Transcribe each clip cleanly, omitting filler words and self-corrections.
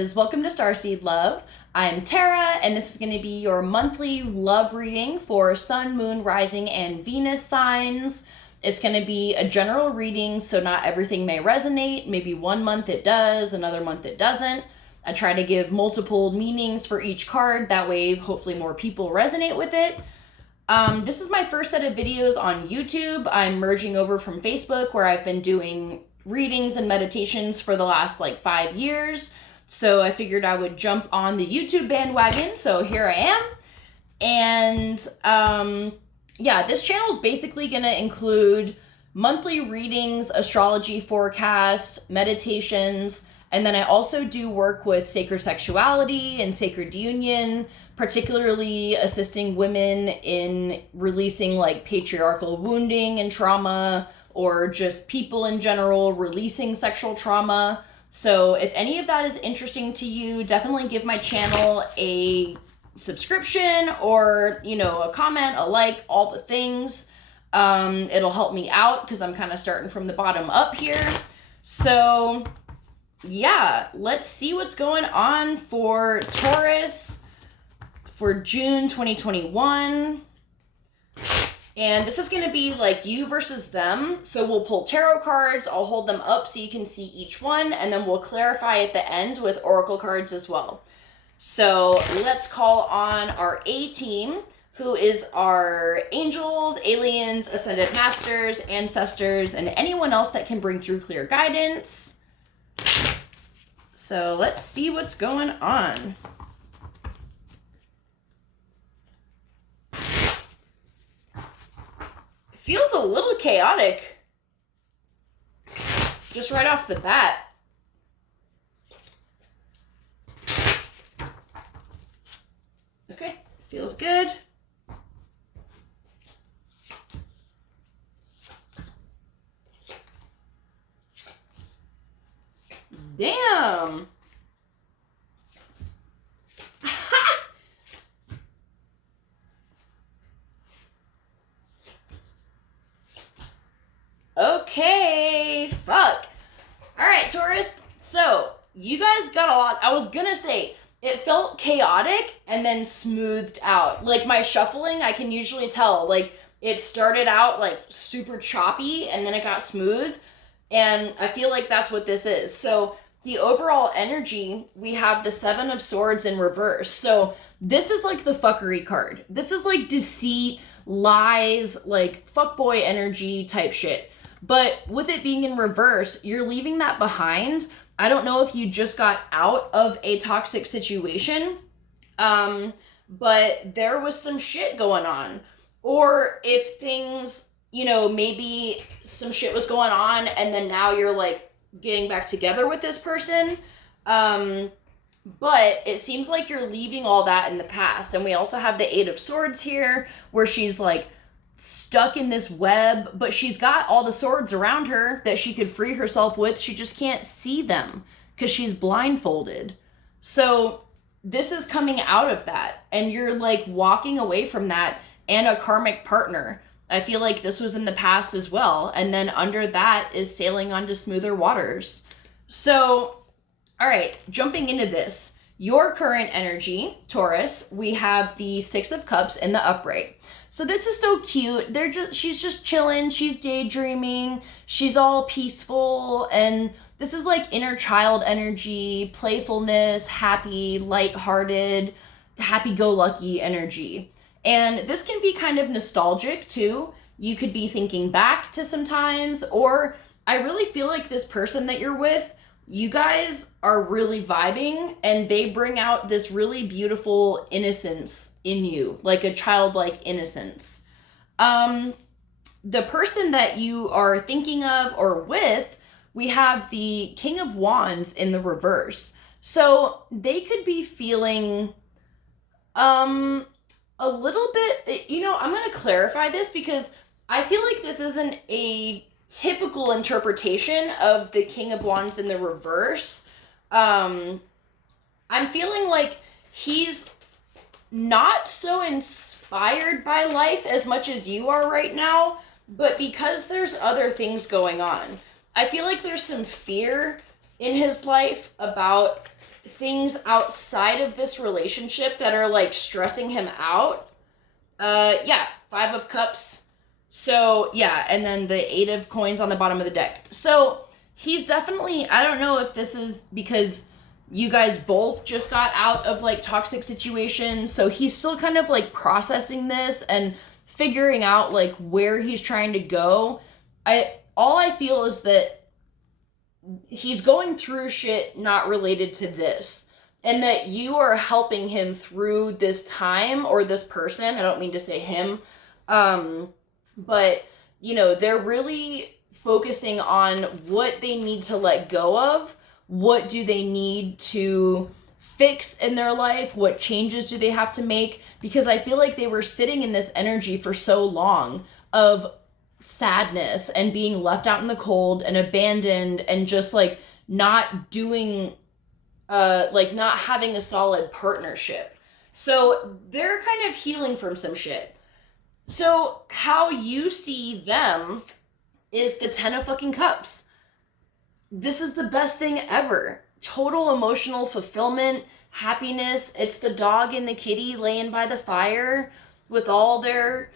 guys, welcome to Starseed Love. I'm Tara, and this is going to be your monthly love reading for Sun, Moon, Rising, and Venus signs. It's going to be a general reading, so not everything may resonate. Maybe one month it does, another month it doesn't. I try to give multiple meanings for each card, that way hopefully more people resonate with it. This is my first set of videos on YouTube. I'm merging over from Facebook, where I've been doing readings and meditations for the last 5 years. So I figured I would jump on the YouTube bandwagon. So here I am. And yeah, this channel is basically going to include monthly readings, astrology forecasts, meditations, and then I also do work with sacred sexuality and sacred union, particularly assisting women in releasing patriarchal wounding and trauma, or just people in general releasing sexual trauma. So if any of that is interesting to you, definitely give my channel a subscription or, a comment, a like, all the things. It'll help me out because I'm kind of starting from the bottom up here. So yeah, let's see what's going on for Taurus for June 2021. And this is going to be you versus them. So we'll pull tarot cards. I'll hold them up so you can see each one. And then we'll clarify at the end with oracle cards as well. So let's call on our A team, who is our angels, aliens, ascended masters, ancestors, and anyone else that can bring through clear guidance. So let's see what's going on. Feels a little chaotic just right off the bat. Okay, feels good. Damn. Okay, fuck. All right, Taurus. So you guys got a lot. I was gonna say it felt chaotic and then smoothed out. My shuffling, I can usually tell. It started out super choppy and then it got smooth. And I feel like that's what this is. So the overall energy, we have the Seven of Swords in reverse. So this is the fuckery card. This is deceit, lies, fuckboy energy type shit. But with it being in reverse, you're leaving that behind. I don't know if you just got out of a toxic situation, but there was some shit going on. Or if things, maybe some shit was going on and then now you're getting back together with this person. But it seems like you're leaving all that in the past. And we also have the Eight of Swords here, where she's stuck in this web, but she's got all the swords around her that she could free herself with. She just can't see them because she's blindfolded. So this is coming out of that, and you're walking away from that and a karmic partner. I feel like this was in the past as well, and then under that is sailing onto smoother waters. So all right, jumping into this, your current energy, Taurus, we have the Six of Cups in the upright. So this is so cute. She's just chilling. She's daydreaming. She's all peaceful. And this is inner child energy, playfulness, happy, lighthearted, happy-go-lucky energy. And this can be kind of nostalgic too. You could be thinking back to some times, or I really feel like this person that you're with, you guys are really vibing and they bring out this really beautiful innocence in you, a childlike innocence. The person that you are thinking of or with, we have the King of Wands in the reverse. So they could be feeling a little bit, I'm going to clarify this because I feel like this isn't a typical interpretation of the King of Wands in the reverse. I'm feeling he's not so inspired by life as much as you are right now, but because there's other things going on, I feel like there's some fear in his life about things outside of this relationship that are like stressing him out. Yeah, 5 of Cups. So, yeah, and then the 8 of Coins on the bottom of the deck. So, he's definitely, I don't know if this is because you guys both just got out of like toxic situations, so he's still kind of like processing this and figuring out like where he's trying to go. All I feel is that he's going through shit not related to this, and that you are helping him through this time, or this person. I don't mean to say him, but you know, they're really focusing on what they need to let go of. What do they need to fix in their life? What changes do they have to make? Because I feel like they were sitting in this energy for so long of sadness and being left out in the cold and abandoned and just like not doing, like not having a solid partnership. So they're kind of healing from some shit. So how you see them is the 10 of fucking Cups. This is the best thing ever. Total emotional fulfillment, happiness. It's the dog and the kitty laying by the fire with all their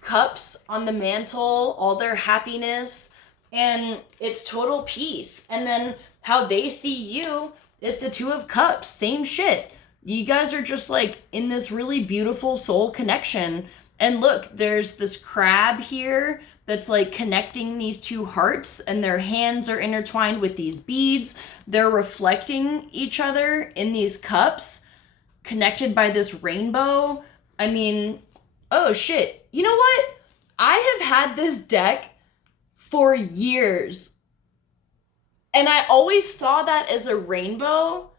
cups on the mantle, all their happiness, and it's total peace. And then how they see you is the 2 of Cups. Same shit. You guys are just like in this really beautiful soul connection. And look, there's this crab here that's like connecting these 2 hearts, and their hands are intertwined with these beads. They're reflecting each other in these cups, connected by this rainbow. I mean, oh shit. You know what? I have had this deck for years, and I always saw that as a rainbow,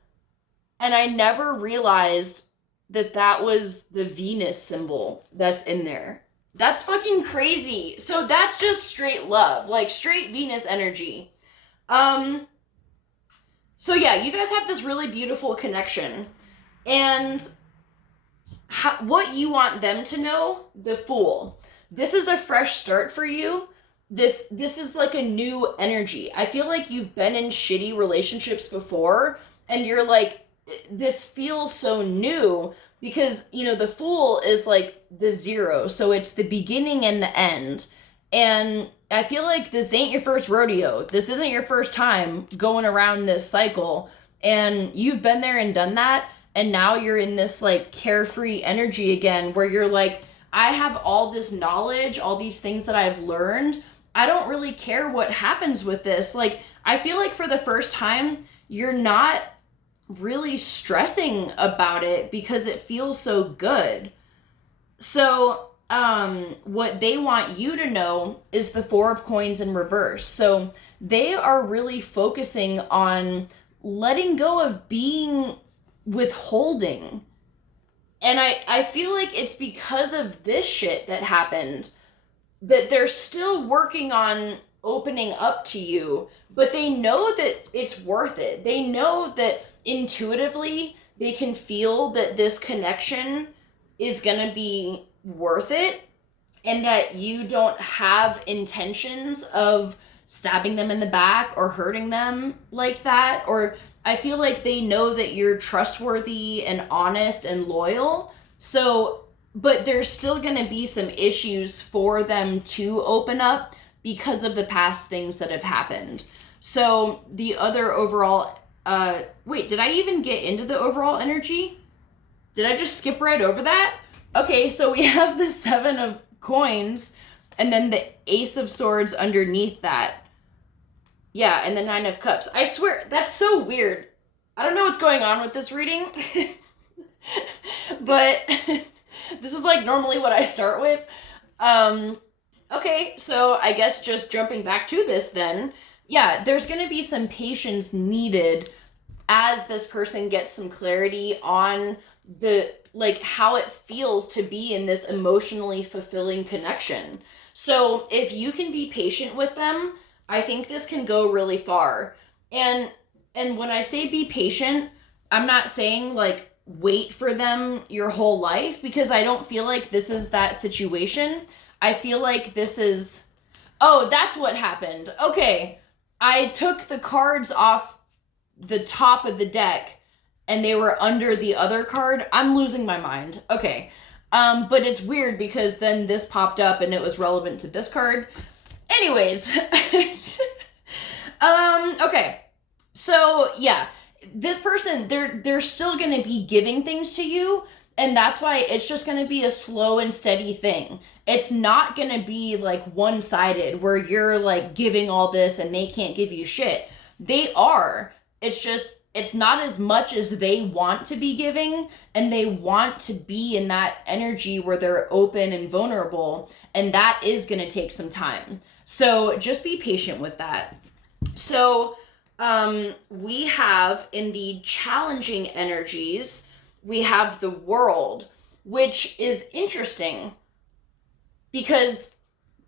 and I never realized that that was the Venus symbol that's in there. That's fucking crazy. So that's just straight love, like straight Venus energy. So yeah, you guys have this really beautiful connection. And what you want them to know, the Fool. This is a fresh start for you. This is like a new energy. I feel like you've been in shitty relationships before, and you're like, this feels so new. Because, you know, the Fool is like the 0. So it's the beginning and the end. And I feel like this ain't your first rodeo. This isn't your first time going around this cycle. And you've been there and done that. And now you're in this like carefree energy again, where you're like, I have all this knowledge, all these things that I've learned. I don't really care what happens with this. Like, I feel like for the first time, you're not really stressing about it because it feels so good. So what they want you to know is the 4 of Coins in reverse. So they are really focusing on letting go of being withholding. And I feel like it's because of this shit that happened that they're still working on opening up to you, but they know that it's worth it. They know that intuitively they can feel that this connection is gonna be worth it, and that you don't have intentions of stabbing them in the back or hurting them like that. Or I feel like they know that you're trustworthy and honest and loyal. So, but there's still gonna be some issues for them to open up because of the past things that have happened. So the other overall, wait, did I even get into the overall energy? Did I just skip right over that? Okay, so we have the 7 of Coins, and then the Ace of Swords underneath that. Yeah, and the 9 of Cups. I swear, that's so weird. I don't know what's going on with this reading, but this is like normally what I start with. Okay, so I guess just jumping back to this then, yeah, there's going to be some patience needed as this person gets some clarity on the, like, how it feels to be in this emotionally fulfilling connection. So if you can be patient with them, I think this can go really far. And when I say be patient, I'm not saying like wait for them your whole life, because I don't feel like this is that situation. I feel like this is, oh, that's what happened. Okay, I took the cards off the top of the deck and they were under the other card, I'm losing my mind. Okay. But it's weird because then this popped up and it was relevant to this card. Anyways. Okay. So yeah, this person, they're still going to be giving things to you. And that's why it's just going to be a slow and steady thing. It's not going to be like one-sided where you're like giving all this and they can't give you shit. They are. It's just, it's not as much as they want to be giving, and they want to be in that energy where they're open and vulnerable. And that is going to take some time. So just be patient with that. So we have in the challenging energies, we have the World, which is interesting because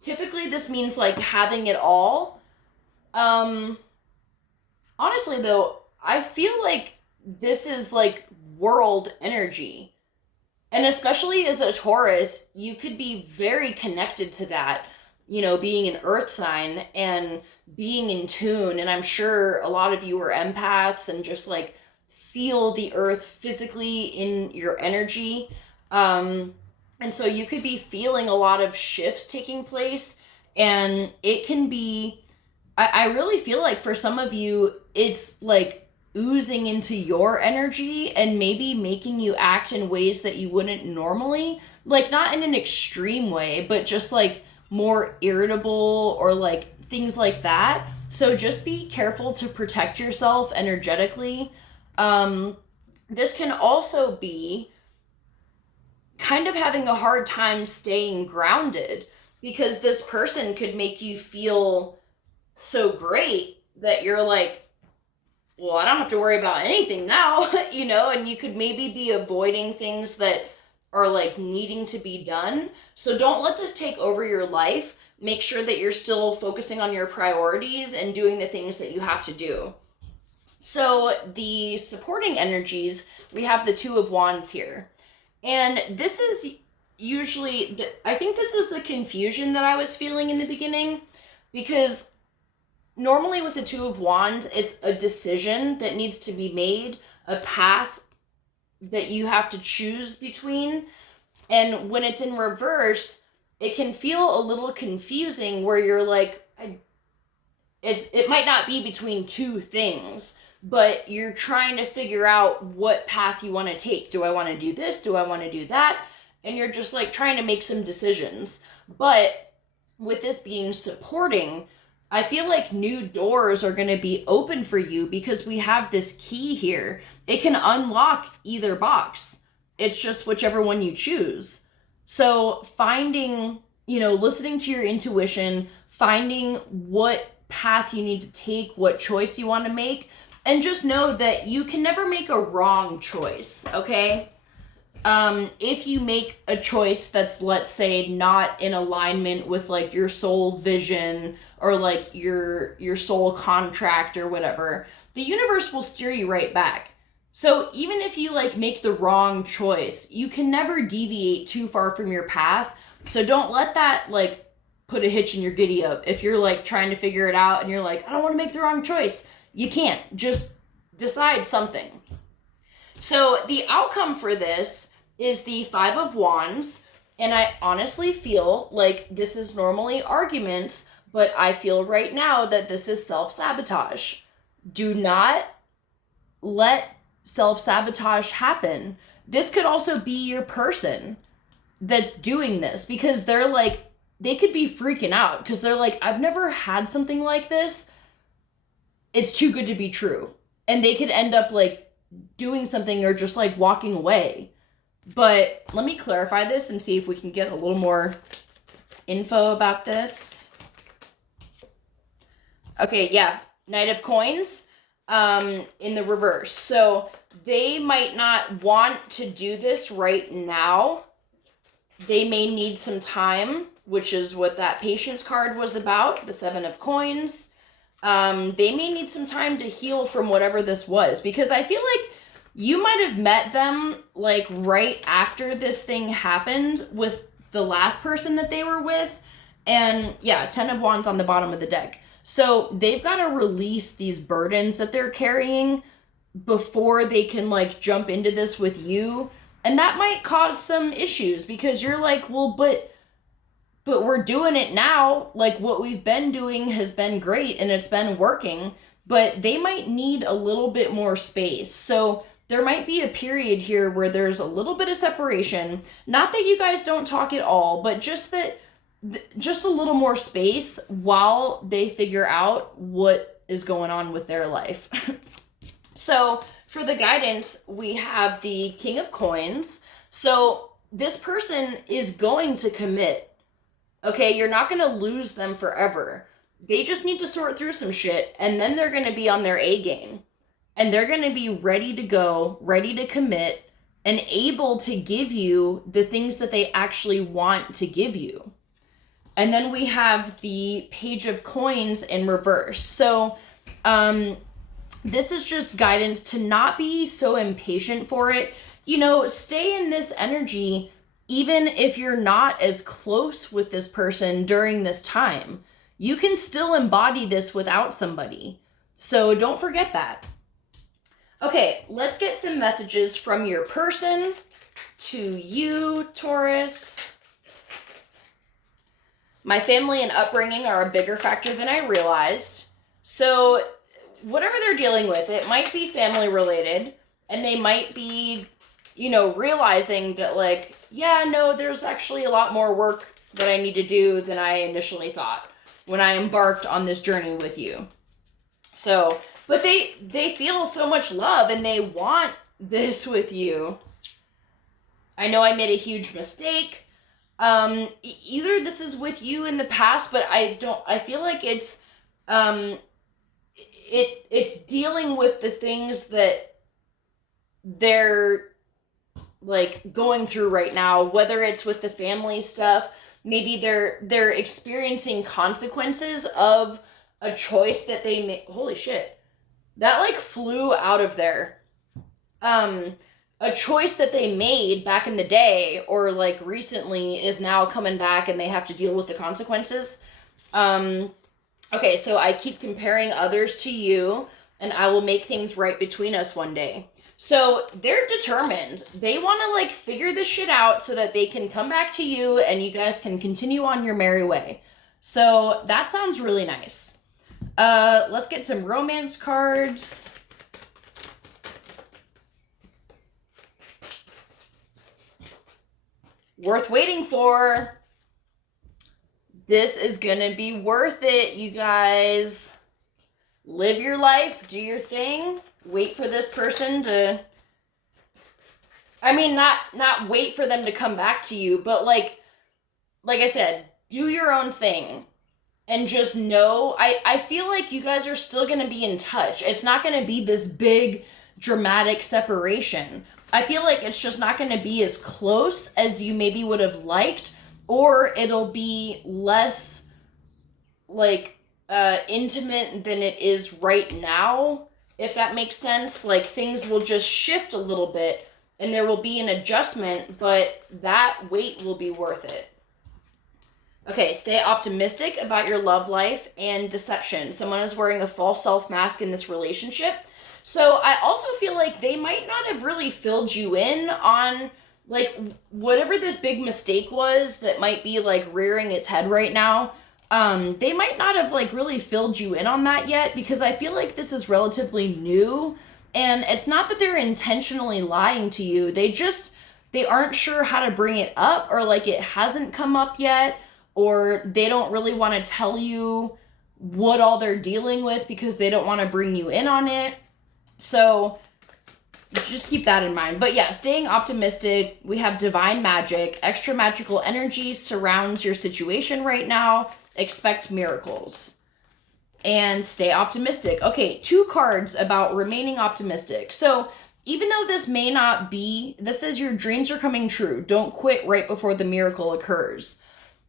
typically this means like having it all. Honestly though, I feel like this is like world energy. And especially as a Taurus, you could be very connected to that, you know, being an earth sign and being in tune. And I'm sure a lot of you are empaths and just like feel the earth physically in your energy. And so you could be feeling a lot of shifts taking place, and it can be, I really feel like for some of you, it's like oozing into your energy and maybe making you act in ways that you wouldn't normally, like not in an extreme way, but just like more irritable or like things like that. So just be careful to protect yourself energetically. This can also be kind of having a hard time staying grounded because this person could make you feel so great that you're like, well, I don't have to worry about anything now, you know, and you could maybe be avoiding things that are like needing to be done. So don't let this take over your life. Make sure that you're still focusing on your priorities and doing the things that you have to do. So the supporting energies, we have the Two of Wands here. And this is usually, I think this is the confusion that I was feeling in the beginning, because normally with the Two of Wands, it's a decision that needs to be made, a path that you have to choose between. And when it's in reverse, it can feel a little confusing where you're like, it might not be between two things, but you're trying to figure out what path you want to take. Do I want to do this? Do I want to do that? And you're just like trying to make some decisions. But with this being supporting, I feel like new doors are going to be open for you because we have this key here. It can unlock either box. It's just whichever one you choose. So finding, you know, listening to your intuition, finding what path you need to take, what choice you want to make, and just know that you can never make a wrong choice, okay? If you make a choice that's, let's say, not in alignment with like your soul vision or like your soul contract or whatever, the universe will steer you right back. So even if you like make the wrong choice, you can never deviate too far from your path. So don't let that like put a hitch in your giddy up. If you're like trying to figure it out and you're like, I don't want to make the wrong choice, you can't. Just decide something. So the outcome for this is the Five of Wands. And I honestly feel like this is normally arguments, but I feel right now that this is self-sabotage. Do not let self-sabotage happen. This could also be your person that's doing this, because they're like, they could be freaking out because they're like, I've never had something like this. It's too good to be true. And they could end up like doing something or just like walking away. But let me clarify this and see if we can get a little more info about this. Okay, yeah. Knight of Coins in the reverse. So they might not want to do this right now. They may need some time, which is what that patience card was about, the Seven of Coins. They may need some time to heal from whatever this was, because I feel like you might have met them like right after this thing happened with the last person that they were with. And yeah, 10 of Wands on the bottom of the deck. So they've got to release these burdens that they're carrying before they can like jump into this with you. And that might cause some issues because you're like, well, but we're doing it now. Like what we've been doing has been great and it's been working, but they might need a little bit more space. So there might be a period here where there's a little bit of separation. Not that you guys don't talk at all, but just that just a little more space while they figure out what is going on with their life. So for the guidance, we have the King of Coins. So this person is going to commit. Okay, you're not going to lose them forever. They just need to sort through some shit, and then they're going to be on their A game. And they're going to be ready to go, ready to commit, and able to give you the things that they actually want to give you. And then we have the Page of Coins in reverse. So this is just guidance to not be so impatient for it. You know, stay in this energy even if you're not as close with this person during this time. You can still embody this without somebody. So don't forget that. Okay, let's get some messages from your person to you, Taurus. My family and upbringing are a bigger factor than I realized. So whatever they're dealing with, it might be family related, and they might be, you know, realizing that like, yeah, no, there's actually a lot more work that I need to do than I initially thought when I embarked on this journey with you. So, but they feel so much love and they want this with you. I know I made a huge mistake. Either this is with you in the past, but I feel like it's it's dealing with the things that they're like going through right now, whether it's with the family stuff, maybe they're experiencing consequences of a choice that they made. Holy shit. That like flew out of there. A choice that they made back in the day or like recently is now coming back and they have to deal with the consequences. Okay, so I keep comparing others to you and I will make things right between us one day. So they're determined. They want to like figure this shit out so that they can come back to you and you guys can continue on your merry way. So that sounds really nice. Let's get some romance cards. Worth waiting for. This is gonna be worth it, you guys. Live your life, do your thing. Wait for this person to, I mean, not wait for them to come back to you, but like I said, do your own thing. And just know, I feel like you guys are still going to be in touch. It's not going to be this big, dramatic separation. I feel like it's just not going to be as close as you maybe would have liked, or it'll be less, like, intimate than it is right now, if that makes sense. Like, things will just shift a little bit, and there will be an adjustment, but that wait will be worth it. Okay, stay optimistic about your love life and deception. Someone is wearing a false self mask in this relationship. So I also feel like they might not have really filled you in on like whatever this big mistake was that might be like rearing its head right now. They might not have like really filled you in on that yet because I feel like this is relatively new and it's not that they're intentionally lying to you. They aren't sure how to bring it up or like it hasn't come up yet. Or they don't really want to tell you what all they're dealing with because they don't want to bring you in on it. So just keep that in mind. But yeah, staying optimistic. We have divine magic. Extra magical energy surrounds your situation right now. Expect miracles. And stay optimistic. Okay, 2 cards about remaining optimistic. So even though this may not be, this says your dreams are coming true. Don't quit right before the miracle occurs.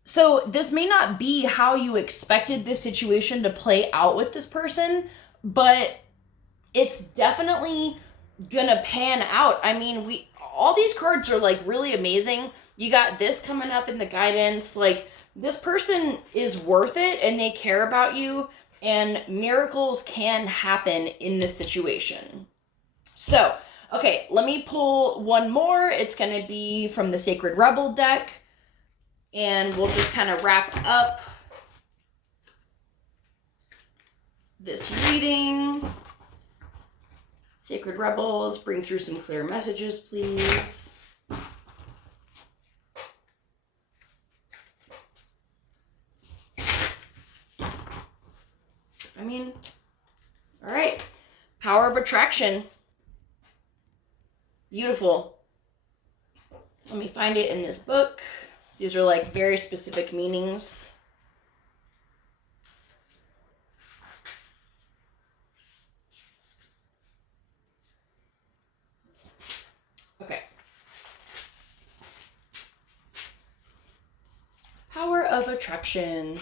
So this may not be how you expected this situation to play out with this person, but it's definitely gonna pan out. I mean, all these cards are like really amazing. You got this coming up in the guidance. Like this person is worth it and they care about you and miracles can happen in this situation. So, okay, let me pull one more. It's going to be from the Sacred Rebel deck, and we'll just kind of wrap up this reading. Sacred Rebels, bring through some clear messages, please. All right. Power of attraction. Beautiful. Let me find it in this book. These are like very specific meanings. Okay. Power of attraction.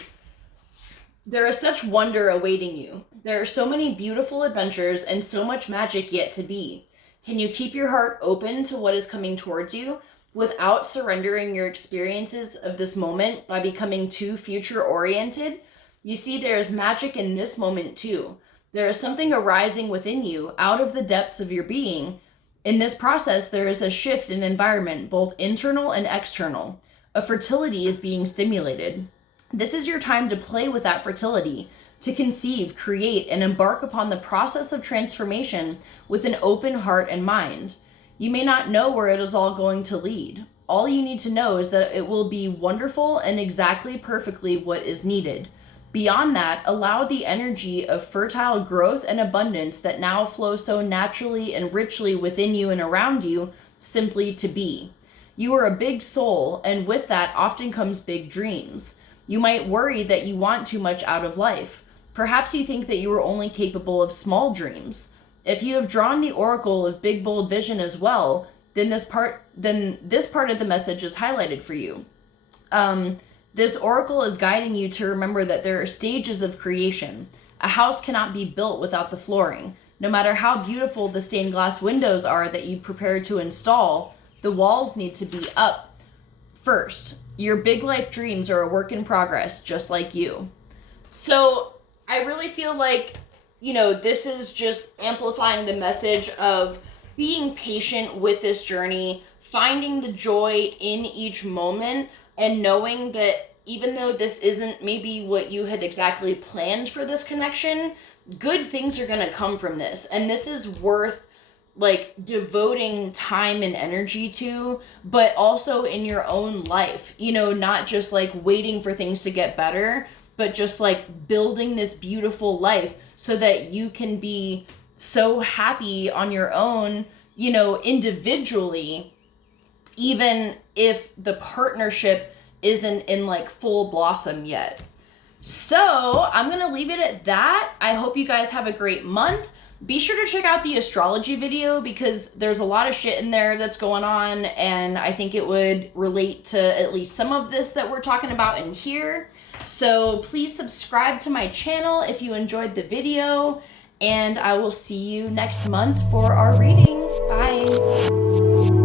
There is such wonder awaiting you. There are so many beautiful adventures and so much magic yet to be. Can you keep your heart open to what is coming towards you without surrendering your experiences of this moment by becoming too future-oriented? You see, there is magic in this moment too. There is something arising within you out of the depths of your being. In this process, there is a shift in environment, both internal and external. A fertility is being stimulated. This is your time to play with that fertility, to conceive, create, and embark upon the process of transformation with an open heart and mind. You may not know where it is all going to lead. All you need to know is that it will be wonderful and exactly perfectly what is needed. Beyond that, allow the energy of fertile growth and abundance that now flows so naturally and richly within you and around you simply to be. You are a big soul, and with that often comes big dreams. You might worry that you want too much out of life. Perhaps you think that you are only capable of small dreams. If you have drawn the oracle of big bold vision as well, then this part of the message is highlighted for you. This oracle is guiding you to remember that there are stages of creation. A house cannot be built without the flooring. No matter how beautiful the stained glass windows are that you prepare to install, the walls need to be up first. Your big life dreams are a work in progress, just like you. So I really feel like, this is just amplifying the message of being patient with this journey, finding the joy in each moment, and knowing that even though this isn't maybe what you had exactly planned for this connection, good things are going to come from this. And this is worth devoting time and energy to, but also in your own life, not just waiting for things to get better, but just building this beautiful life so that you can be so happy on your own, individually, even if the partnership isn't in full blossom yet. So I'm going to leave it at that. I hope you guys have a great month. Be sure to check out the astrology video because there's a lot of shit in there that's going on, and I think it would relate to at least some of this that we're talking about in here. So please subscribe to my channel if you enjoyed the video, and I will see you next month for our reading. Bye.